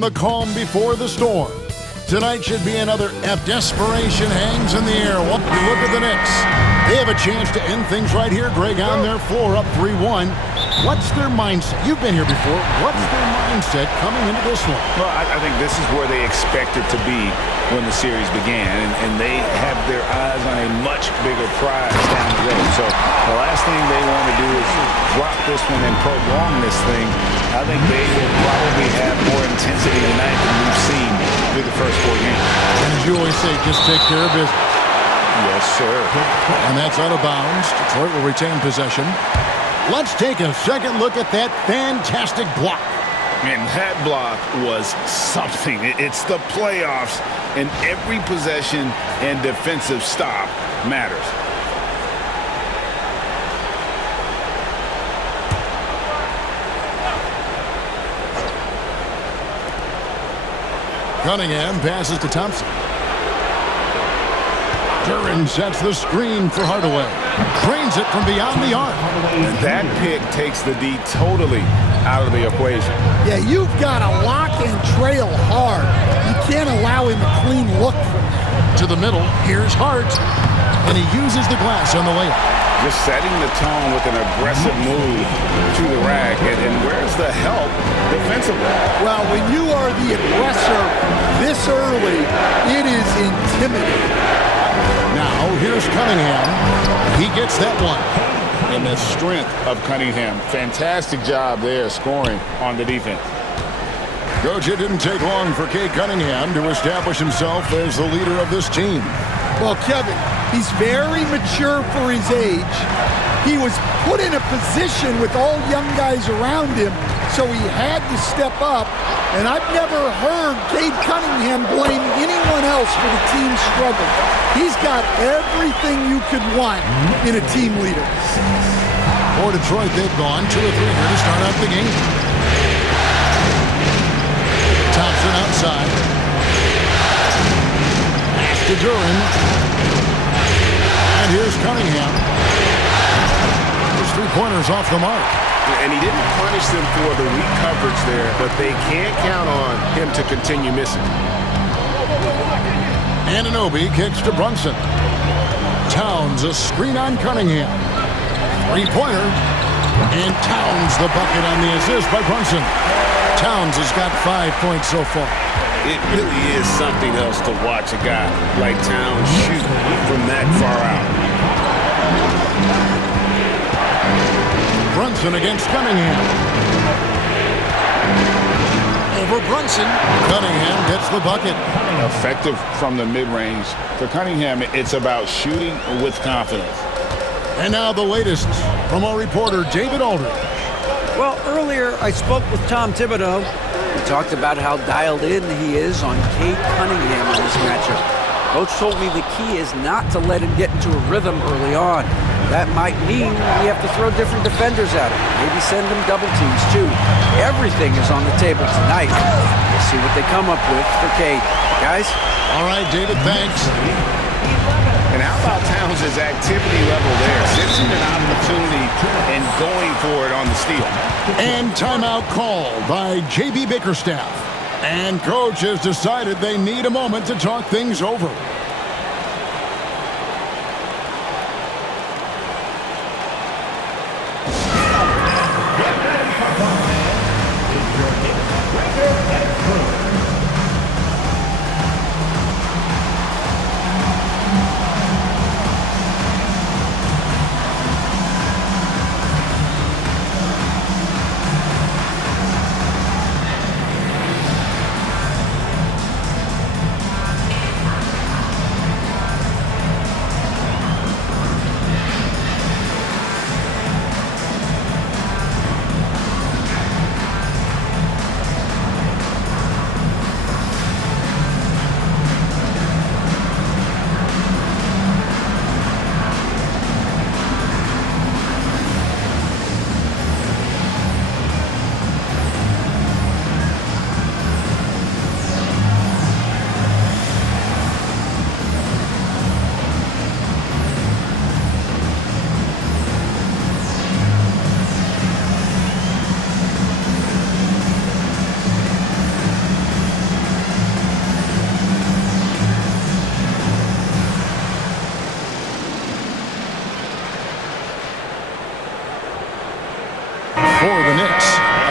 and the calm before the storm. Tonight should be another desperation hangs in the air. You look at the Knicks. They have a chance to end things right here, Greg, on their floor, up 3-1. What's their mindset? You've been here before. What's their mindset coming into this one? Well, I think this is where they expected to be when the series began, and they have their eyes on a much bigger prize down the road. So the last thing they want to do is drop this one and prolong this thing. I think they will probably have more intensity tonight than we've seen through the first 4 games. And as you always say, just take care of business. Yes, sir. And that's out of bounds. Detroit will retain possession. Let's take a second look at that fantastic block. Man, that block was something. It's the playoffs, and every possession and defensive stop matters. Cunningham passes to Thompson. Duran sets the screen for Hardaway. Drains it from beyond the arc. And that pick takes the D totally out of the equation. Yeah, you've got to lock and trail hard. You can't allow him a clean look from that. To the middle, here's Hart. And he uses the glass on the layup. Just setting the tone with an aggressive move to the rack. And where's the help defensively? Well, when you are the aggressor this early, it is intimidating. Now, here's Cunningham. He gets that one. And the strength of Cunningham. Fantastic job there scoring on the defense. Coach, it didn't take long for Cade Cunningham to establish himself as the leader of this team. Well, Kevin, he's very mature for his age. He was put in a position with all young guys around him, so he had to step up. And I've never heard Cade Cunningham blame anyone else for the team's struggle. He's got everything you could want in a team leader. For Detroit, they've gone 2 or 3 here to start out the game. Thompson outside. Pass to Duran. And here's Cunningham. His 3-pointers off the mark. And he didn't punish them for the weak coverage there, but they can't count on him to continue missing. Anunoby kicks to Brunson. Towns a screen on Cunningham. 3-pointer. And Towns the bucket on the assist by Brunson. Towns has got 5 points so far. It really is something else to watch a guy like Towns shoot from that far out. Brunson against Cunningham. Over Brunson. Cunningham gets the bucket. Effective from the mid-range. For Cunningham, it's about shooting with confidence. And now the latest from our reporter, David Aldridge. Well, earlier I spoke with Tom Thibodeau. We talked about how dialed in he is on Cade Cunningham in this matchup. Coach told me the key is not to let him get into a rhythm early on. That might mean we have to throw different defenders at him. Maybe send him double teams, too. Everything is on the table tonight. We'll see what they come up with for Cade. Guys? All right, David, thanks. And how about Towns' activity level there? Sensing an opportunity and going for it on the steal. And timeout called by J.B. Bickerstaff. And coach has decided they need a moment to talk things over.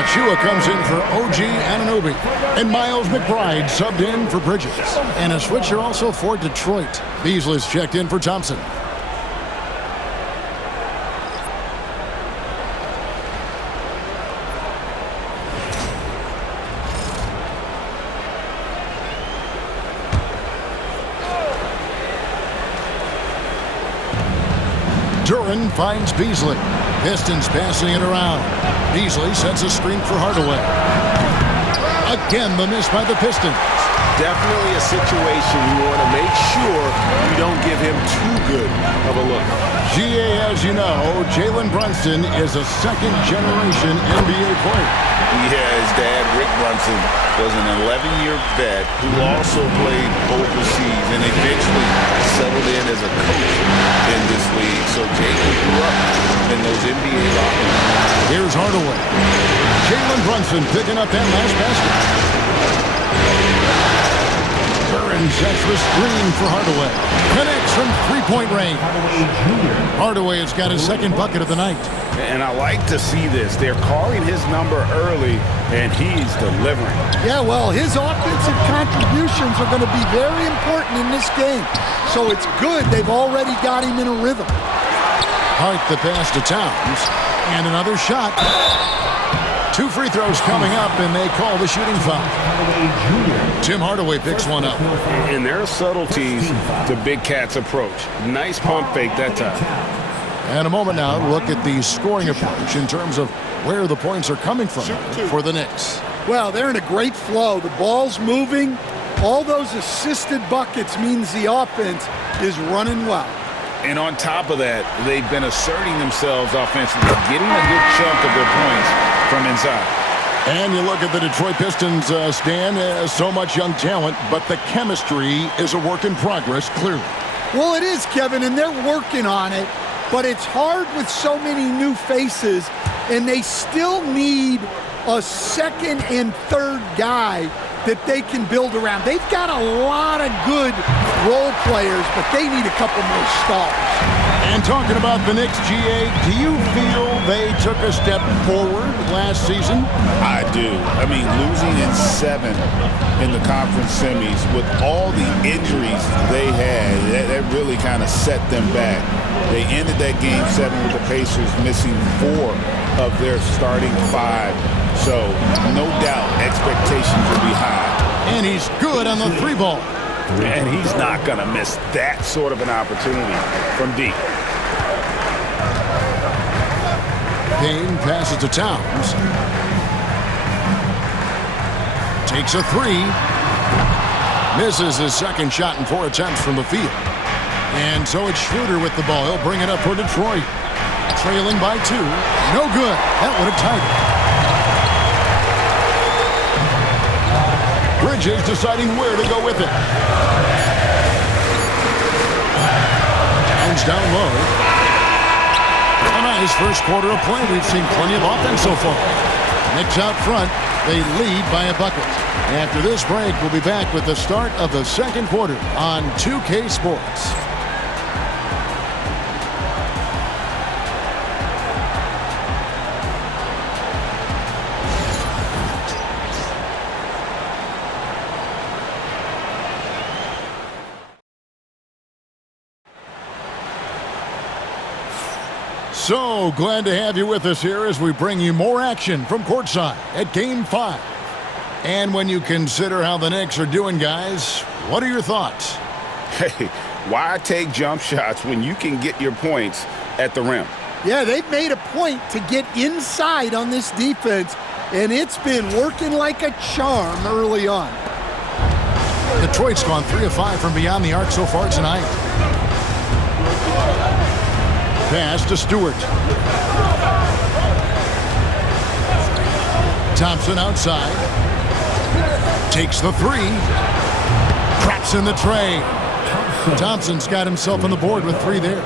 Achua comes in for OG Anunoby. And Miles McBride subbed in for Bridges. And a switcher also for Detroit. Beasley's checked in for Thompson. Duran finds Beasley. Pistons passing it around. Beasley sets a screen for Hardaway. Again, the miss by the Pistons. Definitely a situation you want to make sure you don't give him too good of a look. GA, as you know, Jalen Brunson is a second-generation NBA player. Yeah, his dad, Rick Brunson, was an 11-year vet who also played overseas and eventually settled in as a coach in this league. So Jalen grew up in those NBA locker rooms. Here's Hardaway. Jalen Brunson picking up that last basket. Duran sets the screen for Hardaway. Connects from three-point range. Hardaway has got his second bucket of the night. And I like to see this. They're calling his number early, and he's delivering. Yeah, well, his offensive contributions are going to be very important in this game. So it's good they've already got him in a rhythm. Hart the pass to Towns. And another shot. 2 free throws coming up, and they call the shooting foul. Tim Hardaway picks one up. And there are subtleties to Big Cat's approach. Nice pump fake that time. And a moment now, look at the scoring approach in terms of where the points are coming from for the Knicks. Well, they're in a great flow. The ball's moving. All those assisted buckets means the offense is running well. And on top of that, they've been asserting themselves offensively, getting a good chunk of their points from inside. And you look at the Detroit Pistons, Stan, so much young talent, but the chemistry is a work in progress, clearly. Well, it is, Kevin, and they're working on it, but it's hard with so many new faces, and they still need a second and third guy that they can build around. They've got a lot of good role players, but they need a couple more stars. And talking about the Knicks, GA, do you feel they took a step forward last season? I do. I mean, losing in 7 in the conference semis with all the injuries they had, that really kind of set them back. They ended that game 7 with the Pacers missing 4 of their starting 5. So, no doubt, expectations will be high. And he's good on the 3-ball. And he's not going to miss that sort of an opportunity from deep. Payne passes to Towns. Takes a 3. Misses his second shot in 4 attempts from the field. And so it's Schroeder with the ball. He'll bring it up for Detroit. Trailing by 2. No good. That would have tied it. Bridges deciding where to go with it. Towns down low. A nice first quarter of play. We've seen plenty of offense so far. Knicks out front. They lead by a bucket. After this break, we'll be back with the start of the second quarter on 2K Sports. So glad to have you with us here as we bring you more action from courtside at Game 5. And when you consider how the Knicks are doing, guys, what are your thoughts? Hey, why take jump shots when you can get your points at the rim? Yeah, they've made a point to get inside on this defense, and it's been working like a charm early on. Detroit's gone 3 of 5 from beyond the arc so far tonight. Pass to Stewart. Thompson outside. Takes the 3. Traps in the tray. Thompson's got himself on the board with 3 there.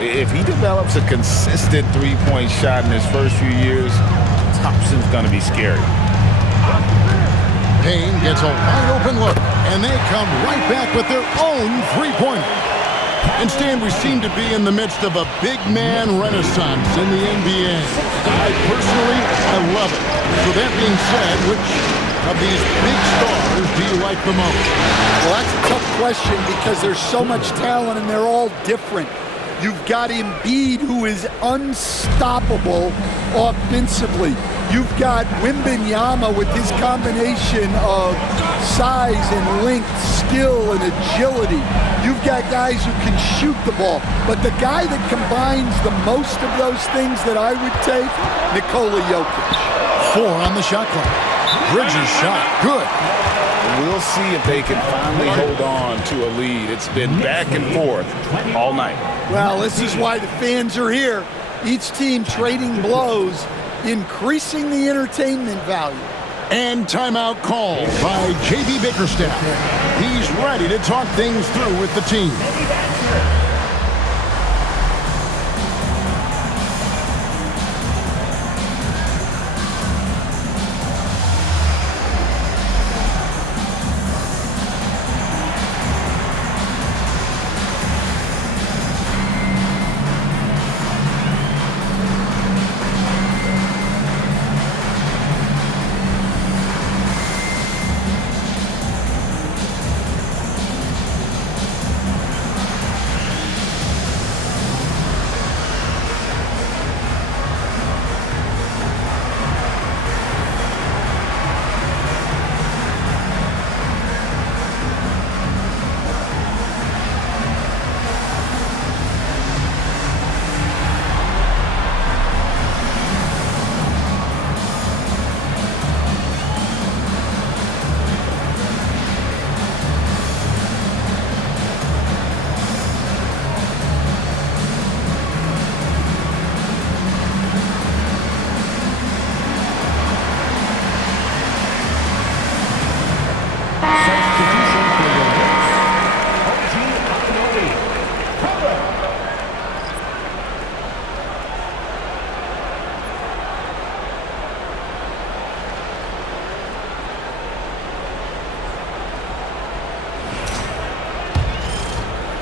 If he develops a consistent three-point shot in his first few years, Thompson's going to be scary. Payne gets a wide open look, and they come right back with their own three-pointer. And Stan, we seem to be in the midst of a big man renaissance in the NBA. I love it. So that being said, which of these big stars do you like the most? Well, that's a tough question because there's so much talent and they're all different. You've got Embiid, who is unstoppable offensively. You've got Wembanyama with his combination of size and length, skill and agility. You've got guys who can shoot the ball. But the guy that combines the most of those things that I would take, Nikola Jokic. 4 on the shot clock. Bridges shot. Good. We'll see if they can finally hold on to a lead. It's been back and forth all night. Well, this is why the fans are here. Each team trading blows, increasing the entertainment value. And timeout called by J.B. Bickerstaff. He's ready to talk things through with the team.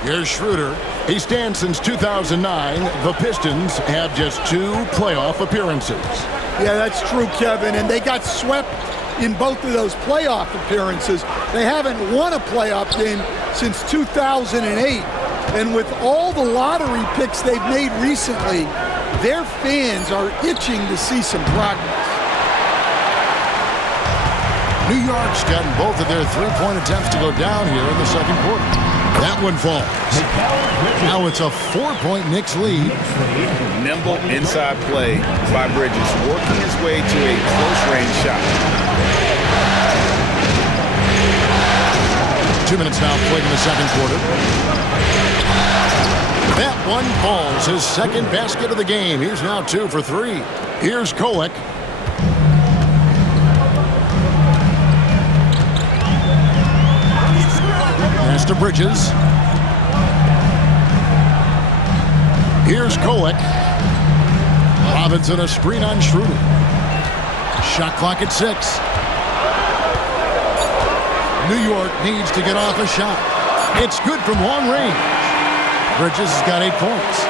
Here's Schroeder. He stands since 2009. The Pistons have just 2 playoff appearances. Yeah, that's true, Kevin. And they got swept in both of those playoff appearances. They haven't won a playoff game since 2008. And with all the lottery picks they've made recently, their fans are itching to see some progress. New York's gotten both of their 3-point attempts to go down here in the second quarter. That one falls. Now it's a 4-point Knicks lead. Nimble inside play by Bridges, working his way to a close-range shot. 2 minutes now played in the second quarter. That one falls, his second basket of the game. He's now 2 for 3. Here's Kolek. Pass to Bridges. Here's Kolek. Robinson a screen on Schroeder. Shot clock at 6. New York needs to get off a shot. It's good from long range. Bridges has got 8 points.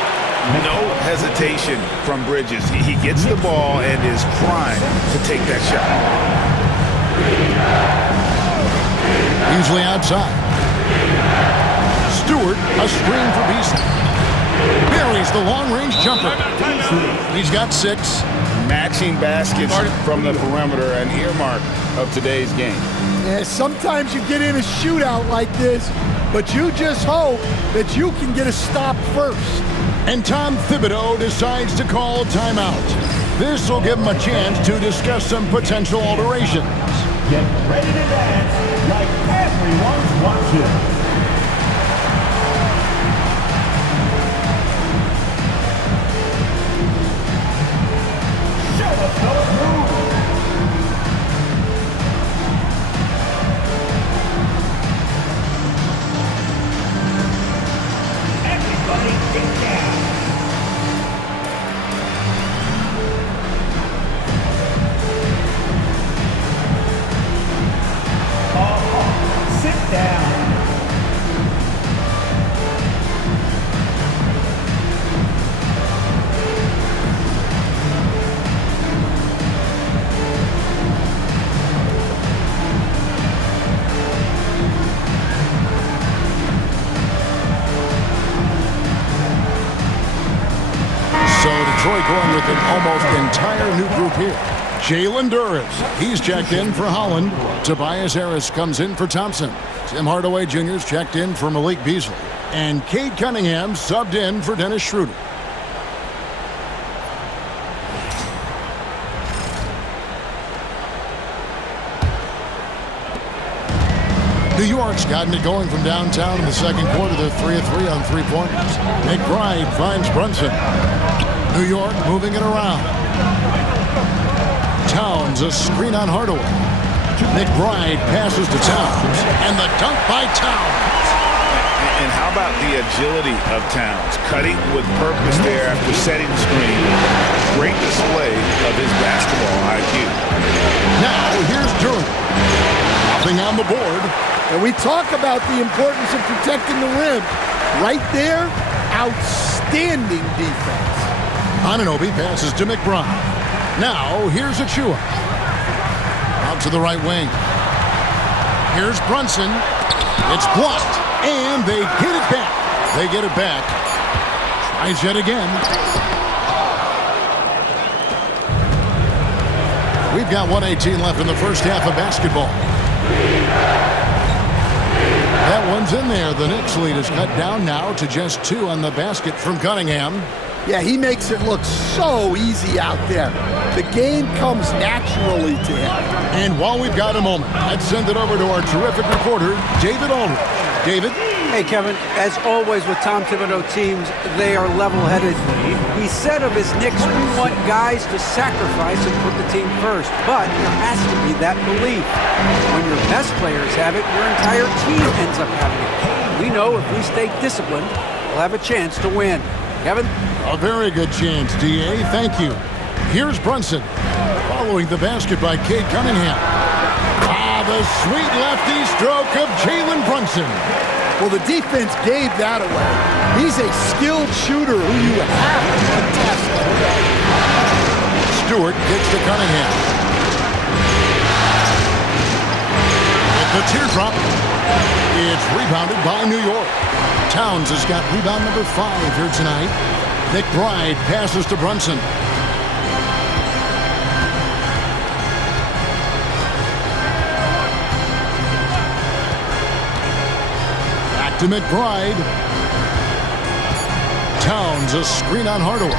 No hesitation from Bridges. He gets the ball and is primed to take that shot. Usually outside. Stewart, a screen for Beasley. Buries the long-range jumper. He's got 6. Matching baskets from the perimeter, an earmark of today's game. Yeah, sometimes you get in a shootout like this, but you just hope that you can get a stop first. And Tom Thibodeau decides to call timeout. This will give him a chance to discuss some potential alterations. Get ready to dance like everyone's watching. with an almost entire new group here. Jalen Duras, he's checked in for Holland. Tobias Harris comes in for Thompson. Tim Hardaway Jr.'s checked in for Malik Beasley. And Cade Cunningham subbed in for Dennis Schroeder. New York's gotten it going from downtown in the second quarter. They're 3 of 3 on three-pointers. McBride finds Brunson. New York moving it around. Towns, a screen on Hardaway. McBride passes to Towns, and the dunk by Towns. And how about the agility of Towns? Cutting with purpose there after setting the screen. Great display of his basketball IQ. Now, here's Jordan. Nothing on the board. And we talk about the importance of protecting the rim. Right there, outstanding defense. Anunoby passes to McBride. Now, here's Achua. Out to the right wing. Here's Brunson. It's blocked, and they get it back. They get it back. Tries yet again. We've got 1:18 left in the first half of basketball. That one's in there. The Knicks lead is cut down now to just 2 on the basket from Cunningham. Yeah, he makes it look so easy out there. The game comes naturally to him. And while we've got a moment, let's send it over to our terrific reporter, David Aldridge. David? Hey, Kevin, as always with Tom Thibodeau teams, they are level-headed. He said of his Knicks, we want guys to sacrifice and put the team first. But there has to be that belief. When your best players have it, your entire team ends up having it. We know if we stay disciplined, we'll have a chance to win. Kevin? A very good chance, D.A. Thank you. Here's Brunson, following the basket by Cade Cunningham. The sweet lefty stroke of Jalen Brunson. Well, the defense gave that away. He's a skilled shooter who you have to contest. Stewart gets to Cunningham. With the teardrop, it's rebounded by New York. Towns has got rebound number 5 here tonight. McBride passes to Brunson. Back to McBride. Towns, a screen on Hardaway.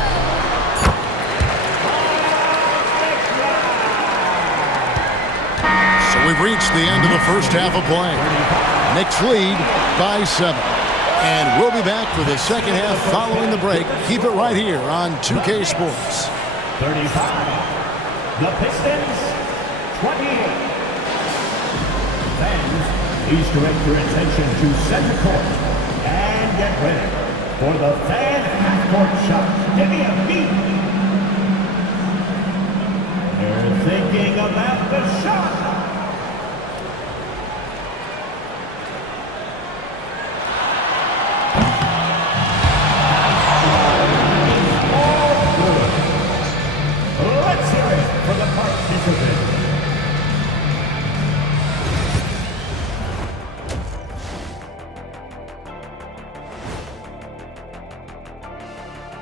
So we've reached the end of the first half of play. Knicks lead by 7. And we'll be back for the second half following the break. Keep it right here on 2K Sports. 35. The Pistons, 28. Fans, please direct your attention to center court and get ready for the fan half-court shot. Give me a beat. They're thinking about the shot.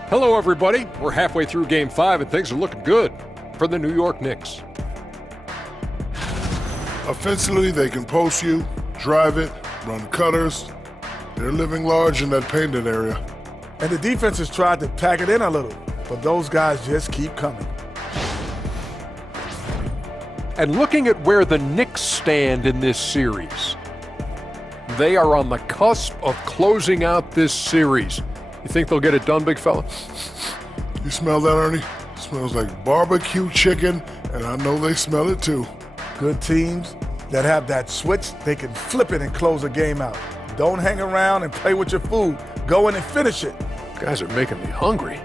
Hello, everybody. We're halfway through Game 5, and things are looking good for the New York Knicks. Offensively, they can post you, drive it, run cutters. They're living large in that painted area. And the defense has tried to pack it in a little, but those guys just keep coming. And looking at where the Knicks stand in this series, they are on the cusp of closing out this series. You think they'll get it done, big fella? You smell that, Ernie? It smells like barbecue chicken, and I know they smell it too. Good teams that have that switch, they can flip it and close a game out. Don't hang around and play with your food. Go in and finish it. Guys are making me hungry.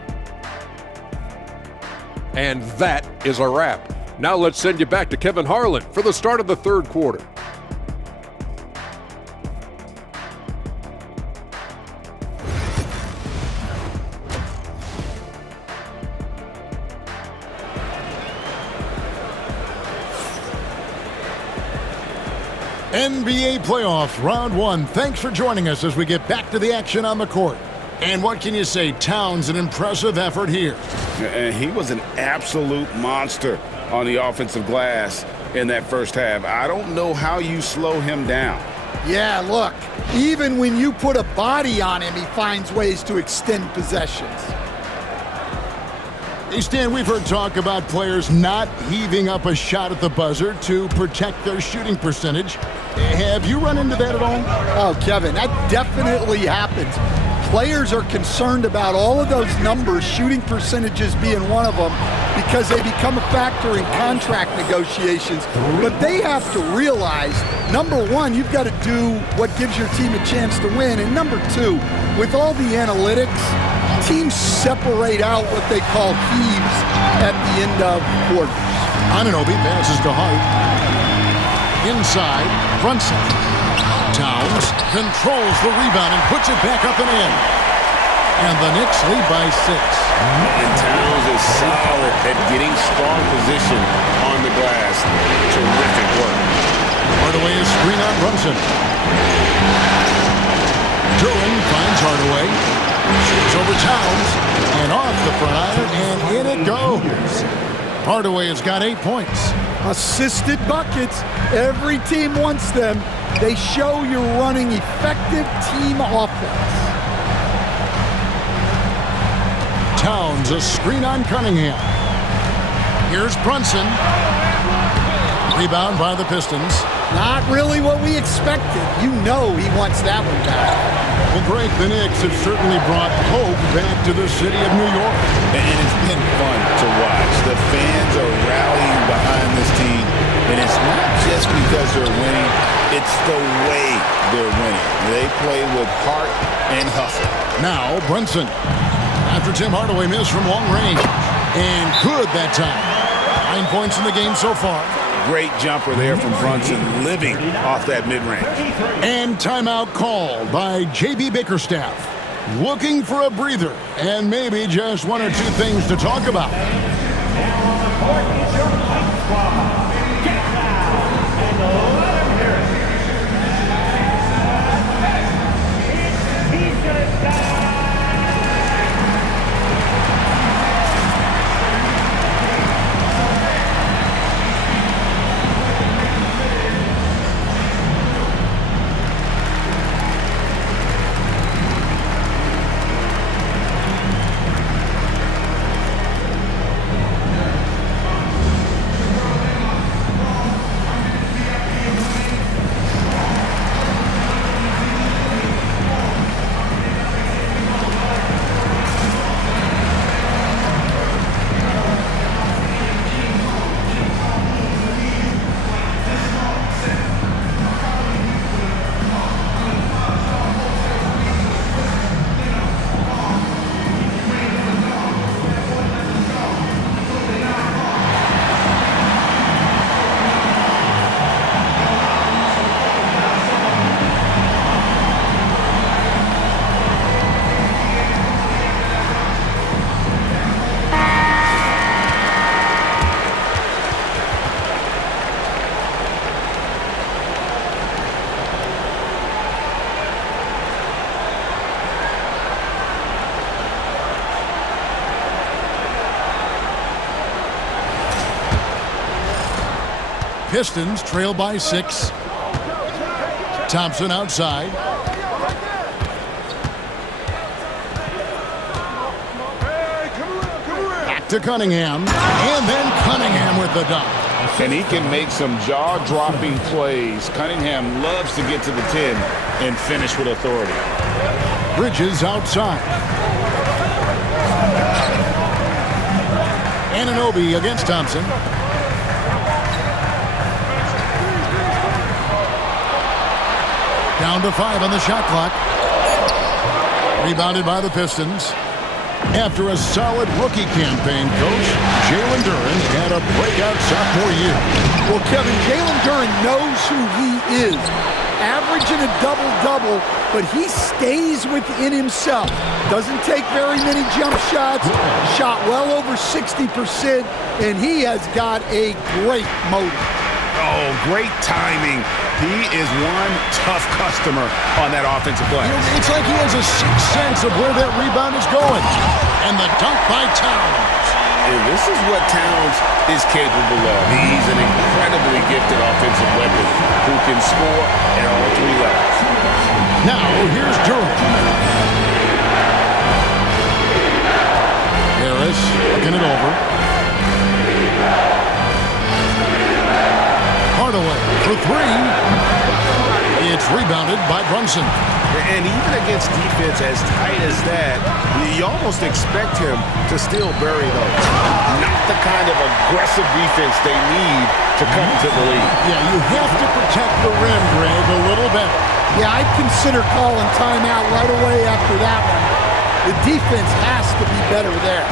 And that is a wrap. Now let's send you back to Kevin Harlan for the start of the third quarter. NBA playoffs, round 1. Thanks for joining us as we get back to the action on the court. And what can you say? Towns, an impressive effort here. And he was an absolute monster on the offensive glass in that first half. I don't know how you slow him down. Yeah, look, even when you put a body on him, he finds ways to extend possessions. Hey, Stan, we've heard talk about players not heaving up a shot at the buzzer to protect their shooting percentage. Have you run into that at all? Oh, Kevin, that definitely happens. Players are concerned about all of those numbers, shooting percentages being one of them, because they become a factor in contract negotiations. But they have to realize, number one, you've got to do what gives your team a chance to win. And number two, with all the analytics, teams separate out what they call heaves at the end of quarters. Anunoby passes to Hart. Inside, Brunson. Towns controls the rebound and puts it back up and in. And the Knicks lead by 6. And Towns is solid at getting strong position on the glass. Terrific work. Hardaway is screen on Brunson. Duran finds Hardaway. Shoots over Towns. And off the front iron, and in it goes. Hardaway has got 8 points. Assisted buckets. Every team wants them. They show you're running effective team offense. Towns, a screen on Cunningham. Here's Brunson. Rebound by the Pistons. Not really what we expected. You know he wants that one back. Well, Greg, the Knicks have certainly brought hope back to the city of New York. And it's been fun to watch. The fans are rallying behind this team. And it's not just because they're winning. It's the way they're winning. They play with heart and hustle. Now, Brunson. After Tim Hardaway missed from long range. And good that time. 9 points in the game so far. Great jumper there from Brunson, living off that mid-range. And timeout called by J.B. Bickerstaff. Looking for a breather and maybe just one or two things to talk about. Now on the court is your Knights squad. Get loud and let them hear it. It's Pistons time. Pistons trail by 6. Thompson outside. Back to Cunningham. And then Cunningham with the dunk. And he can make some jaw-dropping plays. Cunningham loves to get to the 10 and finish with authority. Bridges outside. Anunoby against Thompson. Down to 5 on the shot clock. Rebounded by the Pistons. After a solid rookie campaign, Coach, Jalen Duran had a breakout sophomore year. Well, Kevin, Jalen Duran knows who he is. Averaging a double-double, but he stays within himself. Doesn't take very many jump shots. Shot well over 60%, and he has got a great motor. Oh, Oh, great timing. He is one tough customer on that offensive play. It's like he has a sixth sense of where that rebound is going. And the dunk by Towns. And this is what Towns is capable of. He's an incredibly gifted offensive weapon who can score at all three levels. Now, here's Durham. Harris looking it over. Hardaway for three. It's rebounded by Brunson. And even against defense as tight as that, you almost expect him to still bury those. Not the kind of aggressive defense they need to come to the lead. Yeah, you have to protect the rim, Greg, a little better. Yeah, I'd consider calling timeout right away after that one. The defense has to be better there.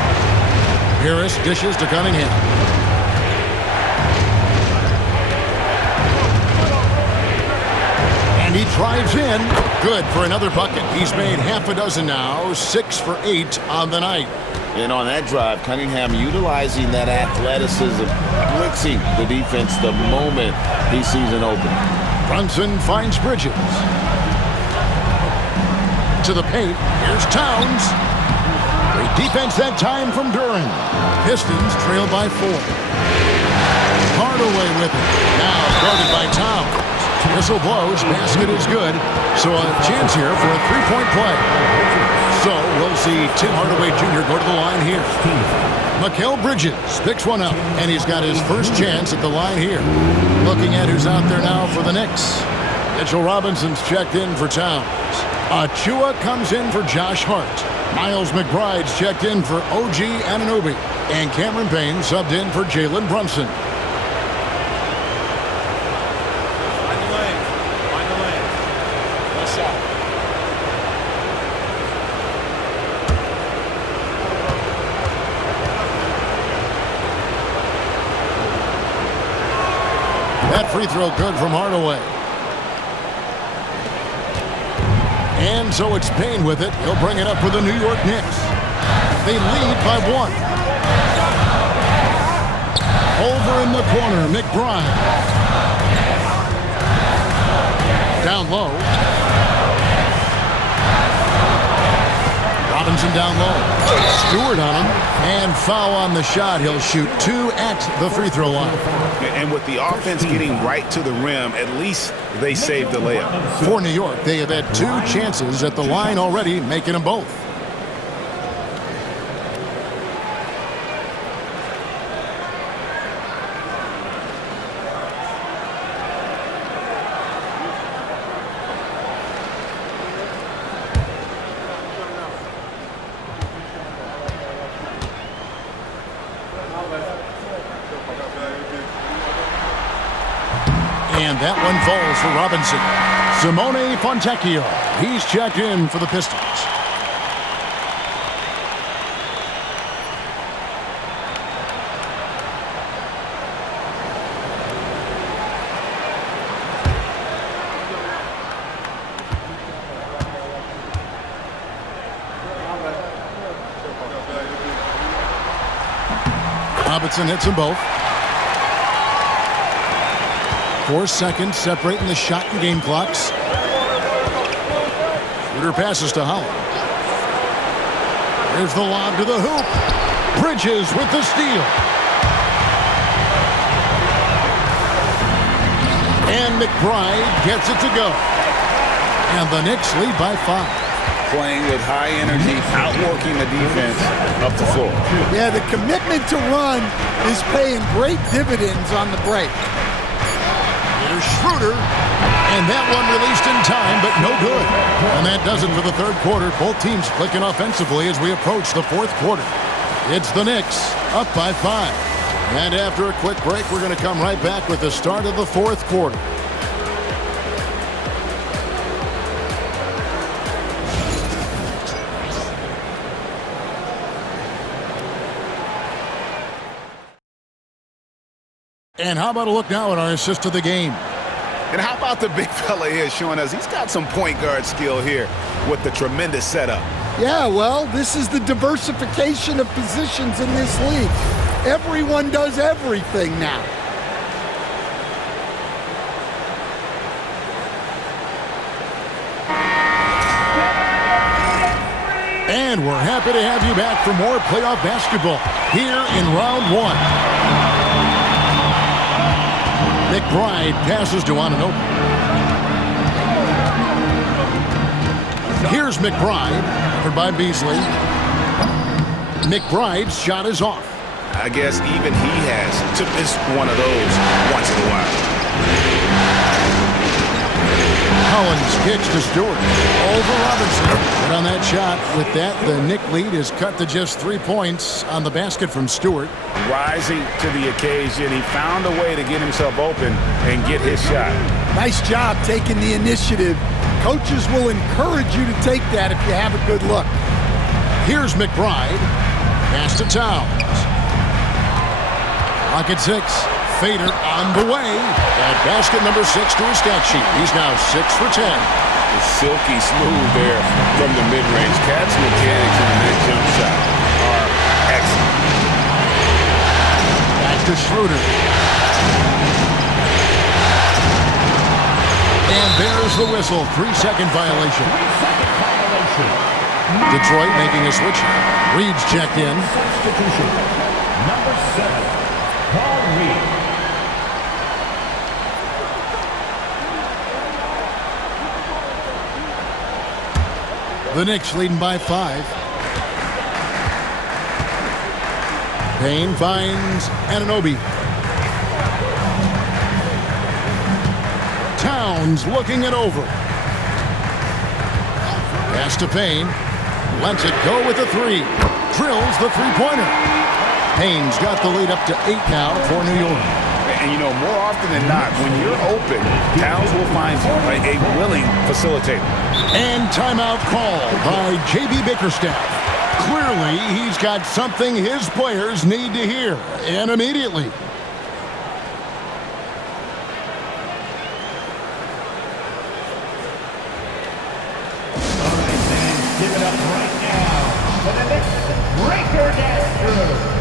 Harris dishes to Cunningham. And he drives in. Good for another bucket. He's made half a dozen now, 6 for 8 on the night. And on that drive, Cunningham utilizing that athleticism, blitzing the defense the moment he sees an opening. Brunson finds Bridges. To the paint. Here's Towns. Great defense that time from Duran. Pistons trail by 4. Hardaway with it. Now guarded by Towns. Whistle blows. Basket is good. So a chance here for a three-point play. So we'll see Tim Hardaway Jr. go to the line here. Mikal Bridges picks one up, and he's got his first chance at the line here. Looking at who's out there now for the Knicks. Mitchell Robinson's checked in for Towns. Achua comes in for Josh Hart. Miles McBride's checked in for OG Anunoby. And Cameron Payne subbed in for Jalen Brunson. Find the lane. Find the lane. West side. That free throw good from Hardaway. And so it's Payne with it. He'll bring it up for the New York Knicks. They lead by 1. Over in the corner, McBride. Down low. Robinson down low. Stewart on him. And foul on the shot. He'll shoot 2 at the free throw line. And with the offense getting right to the rim, at least they saved the layup. For New York, they have had 2 chances at the line already, making them both. And that one falls for Robinson. Simone Fontecchio. He's checked in for the Pistons. Robinson hits them both. 4 seconds separating the shot and game clocks. Shooter passes to Holland. There's the lob to the hoop. Bridges with the steal. And McBride gets it to go. And the Knicks lead by 5. Playing with high energy, outworking the defense up the floor. Yeah, the commitment to run is paying great dividends on the break. Here's Schroeder, and that one released in time, but no good. And that does it for the third quarter. Both teams clicking offensively as we approach the fourth quarter. It's the Knicks up by 5. And after a quick break, we're going to come right back with the start of the fourth quarter. And how about a look now at our assist to the game? And how about the big fella here showing us he's got some point guard skill here with the tremendous setup. Yeah, well, this is the diversification of positions in this league. Everyone does everything now. And we're happy to have you back for more playoff basketball here in round one. McBride passes to Anunoby. Here's McBride, covered by Beasley. McBride's shot is off. I guess even he has to miss one of those once in a while. Collins kicks to Stewart. Over Robinson. And on that shot, with that, the Knick lead is cut to just 3 points on the basket from Stewart. Rising to the occasion, he found a way to get himself open and get his shot. Nice job taking the initiative. Coaches will encourage you to take that if you have a good look. Here's McBride. Pass to Towns. Clock at 6. Fader on the way. At basket number 6 to his stat sheet. He's now 6 for 10. It's silky smooth there from the mid-range. Cat's mechanics on that jump shot are excellent. Back to Schroeder. And there's the whistle. 3-second violation. Detroit making a switch. Reed's checked in. Substitution. Number 7, Paul Reed. The Knicks leading by 5. Payne finds Anunoby. Towns looking it over. Pass to Payne. Lets it go with a 3. Drills the three-pointer. Payne's got the lead up to 8 now for New York. And, you know, more often than not, when you're open, Towns will find you a willing facilitator. And timeout called by J.B. Bickerstaff. Clearly, he's got something his players need to hear, and immediately. All right, fans, give it up right now for the Knicks breaker dance crew.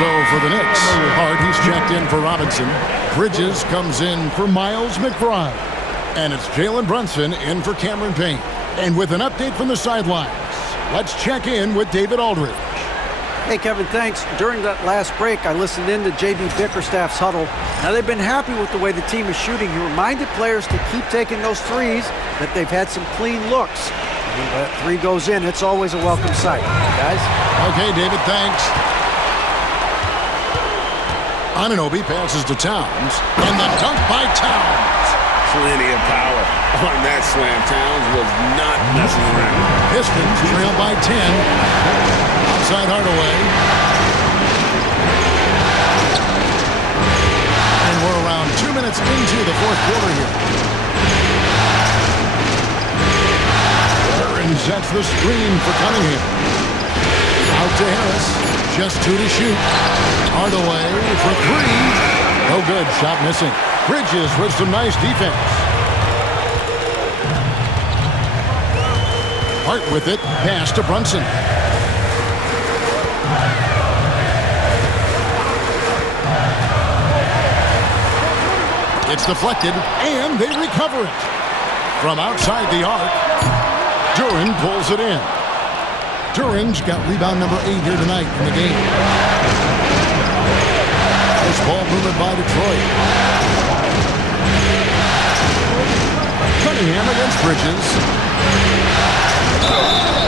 So for the Knicks, Hart, he's checked in for Robinson. Bridges comes in for Miles McBride. And it's Jalen Brunson in for Cameron Payne. And with an update from the sidelines, let's check in with David Aldridge. Hey, Kevin, thanks. During that last break, I listened in to J.B. Bickerstaff's huddle. Now, they've been happy with the way the team is shooting. He reminded players to keep taking those threes, that they've had some clean looks. When that 3 goes in, it's always a welcome sight. Guys? Okay, David, thanks. Anunoby passes to Towns, and the dunk by Towns. Plenty of power on that slam. Towns was not messing around. Pistons trail by 10. Outside Hardaway. And we're around 2 minutes into the fourth quarter here. Curran sets the screen for Cunningham. Out to Harris. Just 2 to shoot. Hardaway for 3. No good. Shot missing. Bridges with some nice defense. Hart with it. Pass to Brunson. It's deflected, and they recover it. From outside the arc, Duren pulls it in. Duren's got rebound number 8 here tonight in the game. This ball movement by Detroit. Cunningham against Bridges.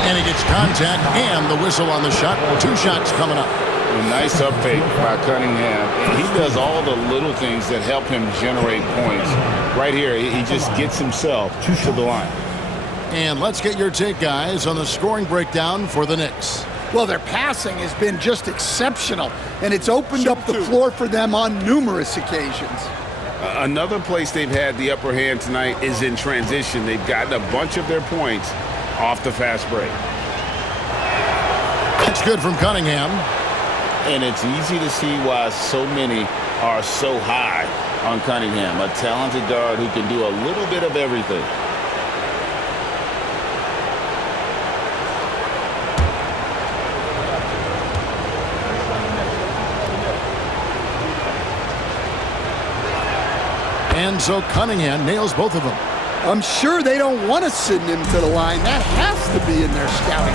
And he gets contact and the whistle on the shot. 2 shots coming up. A nice up fake by Cunningham. And he does all the little things that help him generate points. Right here, he just gets himself to the line. And let's get your take, guys, on the scoring breakdown for the Knicks. Well, their passing has been just exceptional, and it's opened up the floor for them on numerous occasions. Another place they've had the upper hand tonight is in transition. They've gotten a bunch of their points off the fast break. That's good from Cunningham. And it's easy to see why so many are so high on Cunningham, a talented guard who can do a little bit of everything. And so Cunningham nails both of them. I'm sure they don't want to send him to the line. That has to be in their scouting.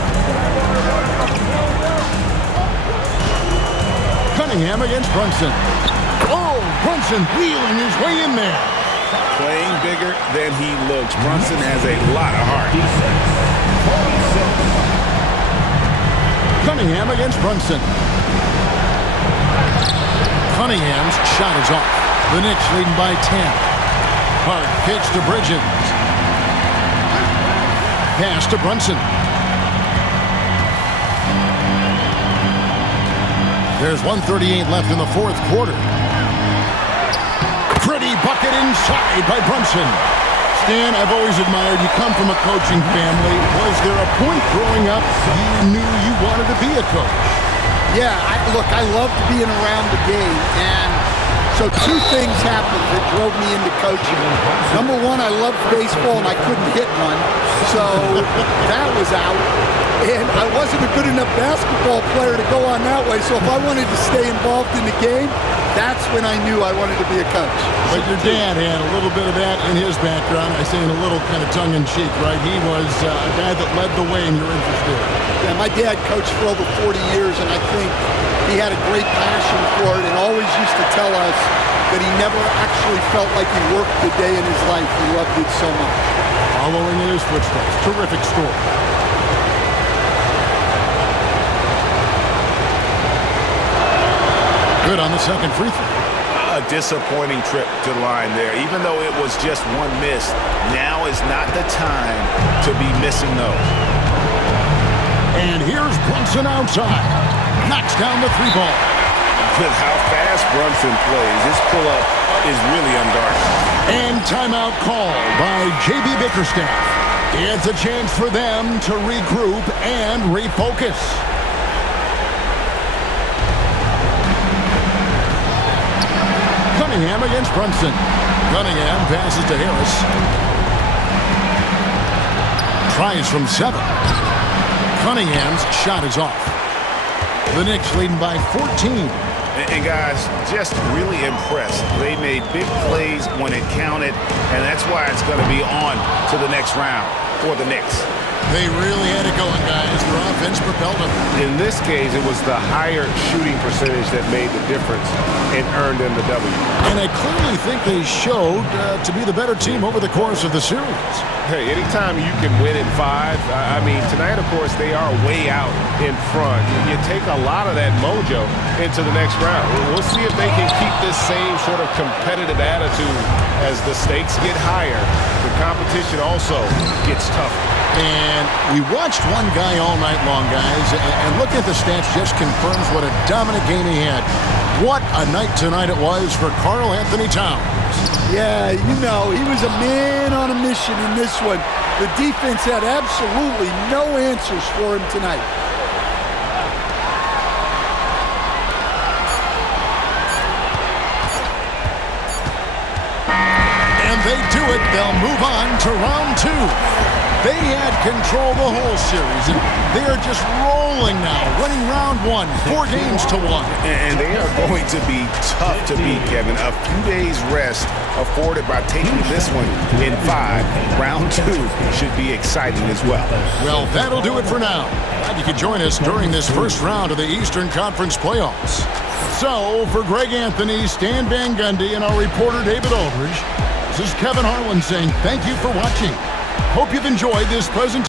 Cunningham against Brunson. Oh, Brunson wheeling his way in there. Playing bigger than he looks. Brunson has a lot of heart. Cunningham against Brunson. Cunningham's shot is off. The Knicks leading by 10. Hard pitch to Bridges. Pass to Brunson. There's 1:38 left in the 4th quarter. Pretty bucket inside by Brunson. Stan, I've always admired you. Come from a coaching family. Was there a point growing up you knew you wanted to be a coach? Yeah, look, I loved being around the game, and so 2 things happened that drove me into coaching. Number 1, I loved baseball, and I couldn't hit one, so that was out. And I wasn't a good enough basketball player to go on that way, so if I wanted to stay involved in the game, that's when I knew I wanted to be a coach. But your dad had a little bit of that in his background. I say in a little kind of tongue-in-cheek, right? He was a guy that led the way and you're interested. Yeah, my dad coached for over 40 years, and I think he had a great passion for it and always used to tell us that he never actually felt like he worked a day in his life. He loved it so much. Following in his footsteps. Terrific story. Good on the second free throw. A disappointing trip to the line there. Even though it was just 1 miss, now is not the time to be missing those. And here's Brunson outside. Knocks down the 3 ball. With how fast Brunson plays, his pull-up is really unguarded. And timeout called by J.B. Bickerstaff. It's a chance for them to regroup and refocus. Cunningham against Brunson. Cunningham passes to Harris. Tries from 7. Cunningham's shot is off. The Knicks leading by 14. And guys, just really impressed. They made big plays when it counted, and that's why it's going to be on to the next round for the Knicks. They really had it going, guys. Their offense propelled them. In this case, it was the higher shooting percentage that made the difference and earned them the W. And I clearly think they showed to be the better team over the course of the series. Hey, anytime you can win in 5, I mean, tonight, of course, they are way out in front. You take a lot of that mojo into the next round. We'll see if they can keep this same sort of competitive attitude as the stakes get higher. The competition also gets tougher. And we watched one guy all night long, guys, and looking at the stats just confirms what a dominant game he had. What a night tonight it was for Karl Anthony Towns. Yeah, you know, he was a man on a mission in this one. The defense had absolutely no answers for him tonight. And they do it. They'll move on to round 2. They had control the whole series, and they are just rolling now, winning round 1, 4 games to 1. And they are going to be tough to beat, Kevin. A few days rest afforded by taking this one in 5. Round 2 should be exciting as well. Well, that'll do it for now. Glad you could join us during this first round of the Eastern Conference playoffs. So, for Greg Anthony, Stan Van Gundy, and our reporter David Aldridge, this is Kevin Harlan saying thank you for watching. Hope you've enjoyed this presentation.